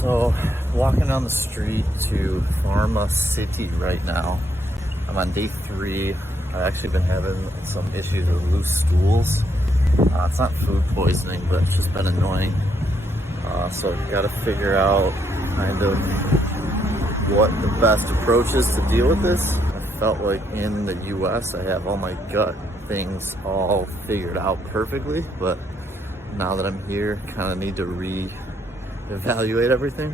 So, walking down the street to Pharmacist right now. I'm on day 3. I've actually been having some issues with loose stools. It's not food poisoning, but it's just been annoying. So I've got to figure out kind of what the best approach is to deal with this. I felt like in the US I have all my gut things all figured out perfectly, but now that I'm here, kind of need to reevaluate everything.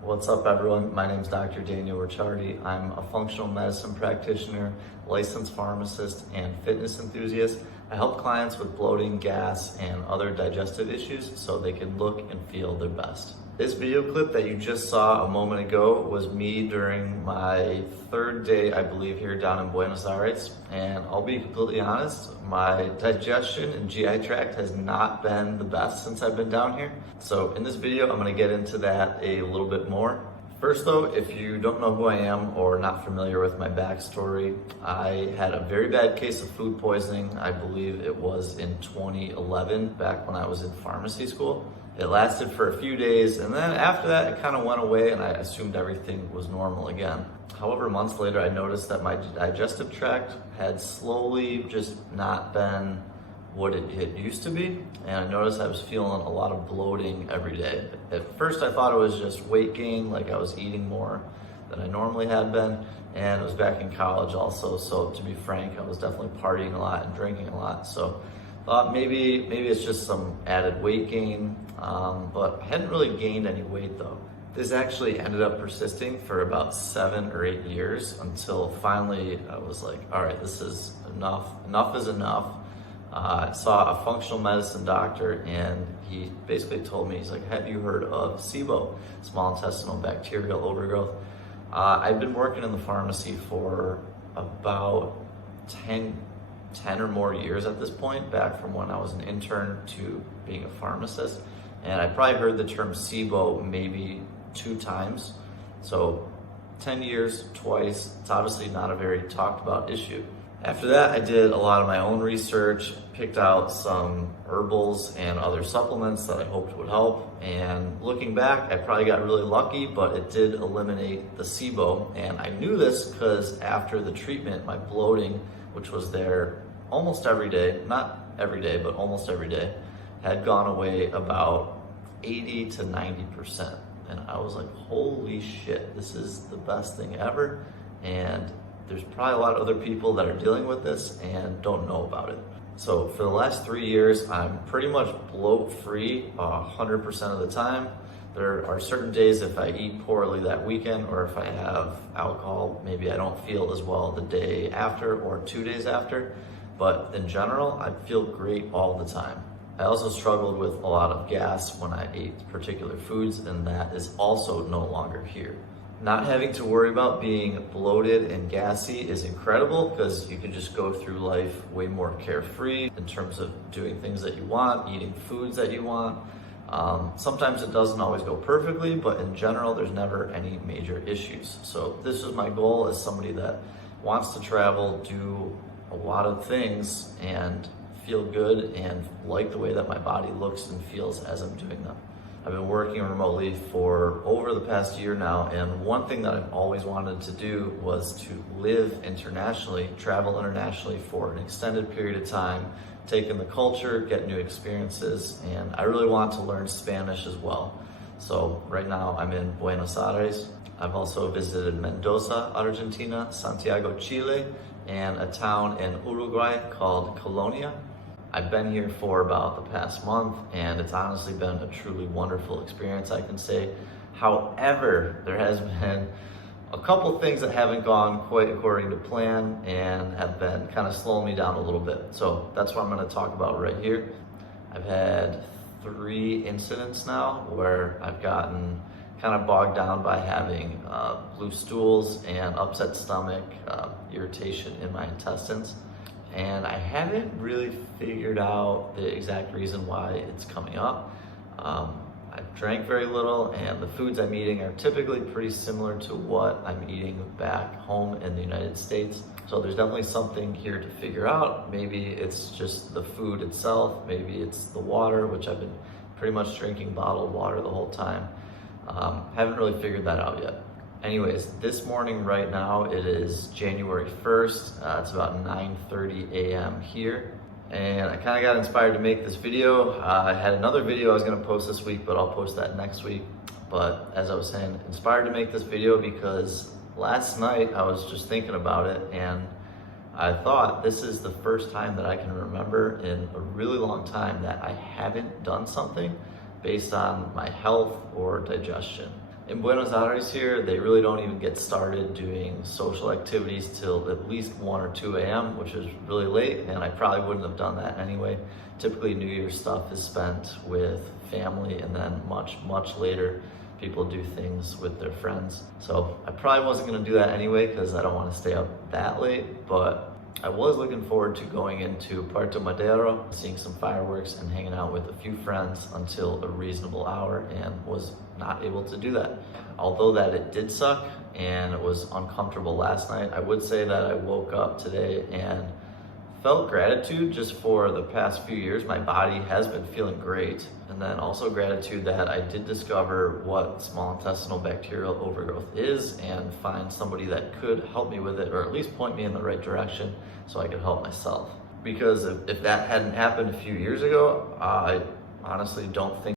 What's up, everyone? My name is Dr. Daniel Ricciardi. I'm a functional medicine practitioner, licensed pharmacist, and fitness enthusiast. I help clients with bloating, gas, and other digestive issues so they can look and feel their best. This video clip that you just saw a moment ago was me during my 3rd day, I believe, here down in Buenos Aires. And I'll be completely honest, my digestion and GI tract has not been the best since I've been down here. So in this video, I'm gonna get into that a little bit more. First though, if you don't know who I am or not familiar with my backstory, I had a very bad case of food poisoning. I believe it was in 2011, back when I was in pharmacy school. It lasted for a few days, and then after that, it kind of went away, and I assumed everything was normal again. However, months later, I noticed that my digestive tract had slowly just not been what it used to be, and I noticed I was feeling a lot of bloating every day. At first, I thought it was just weight gain, like I was eating more than I normally had been, and it was back in college also, so to be frank, I was definitely partying a lot and drinking a lot, so thought maybe it's just some added weight gain, but I hadn't really gained any weight though. This actually ended up persisting for about 7 or 8 years until finally I was like, all right, this is enough. Enough is enough. I saw a functional medicine doctor, and he basically told me, he's like, have you heard of SIBO, small intestinal bacterial overgrowth? I've been working in the pharmacy for about 10 or more years at this point, back from when I was an intern to being a pharmacist. And I probably heard the term SIBO maybe 2 times. So 10 years, twice. It's obviously not a very talked about issue. After that, I did a lot of my own research, picked out some herbals and other supplements that I hoped would help. And looking back, I probably got really lucky, but it did eliminate the SIBO. And I knew this because after the treatment, my bloating, which was there almost every day, not every day, but almost every day, had gone away about 80 to 90%. And I was like, holy shit, this is the best thing ever. And there's probably a lot of other people that are dealing with this and don't know about it. So for the last 3 years, I'm pretty much bloat free 100% of the time. There are certain days if I eat poorly that weekend, or if I have alcohol, maybe I don't feel as well the day after or 2 days after. But in general, I feel great all the time. I also struggled with a lot of gas when I ate particular foods, and that is also no longer here. Not having to worry about being bloated and gassy is incredible, because you can just go through life way more carefree in terms of doing things that you want, eating foods that you want. Sometimes it doesn't always go perfectly, but in general, there's never any major issues. So this is my goal as somebody that wants to travel, do a lot of things, and feel good and like the way that my body looks and feels as I'm doing them. I've been working remotely for over the past year now, and one thing that I've always wanted to do was to live internationally, travel internationally for an extended period of time, take in the culture, get new experiences, and I really want to learn Spanish as well. So right now I'm in Buenos Aires. I've also visited Mendoza, Argentina, Santiago, Chile, and a town in Uruguay called Colonia. I've been here for about the past month, and it's honestly been a truly wonderful experience, I can say. However, there has been a couple things that haven't gone quite according to plan and have been kind of slowing me down a little bit. So that's what I'm going to talk about right here. I've had 3 incidents now where I've gotten kind of bogged down by having loose stools and upset stomach, irritation in my intestines. And I haven't really figured out the exact reason why it's coming up. I drank very little, and the foods I'm eating are typically pretty similar to what I'm eating back home in the United States. So there's definitely something here to figure out. Maybe it's just the food itself, maybe it's the water, which I've been pretty much drinking bottled water the whole time. Haven't really figured that out yet. Anyways, this morning right now, it is January 1st. It's about 9:30 a.m. here. And I kind of got inspired to make this video. I had another video I was gonna post this week, but I'll post that next week. But as I was saying, inspired to make this video because last night I was just thinking about it, and I thought this is the first time that I can remember in a really long time that I haven't done something based on my health or digestion. In Buenos Aires here, they really don't even get started doing social activities till at least 1 or 2 a.m., which is really late, and I probably wouldn't have done that anyway. Typically, New Year's stuff is spent with family, and then much, much later, people do things with their friends. So I probably wasn't gonna do that anyway because I don't wanna stay up that late, but I was looking forward to going into Puerto Madero, seeing some fireworks and hanging out with a few friends until a reasonable hour, and was not able to do that. Although that it did suck and it was uncomfortable last night, I would say that I woke up today and felt gratitude just for the past few years. My body has been feeling great. And then also gratitude that I did discover what small intestinal bacterial overgrowth is and find somebody that could help me with it, or at least point me in the right direction so I could help myself. Because if that hadn't happened a few years ago, I honestly don't think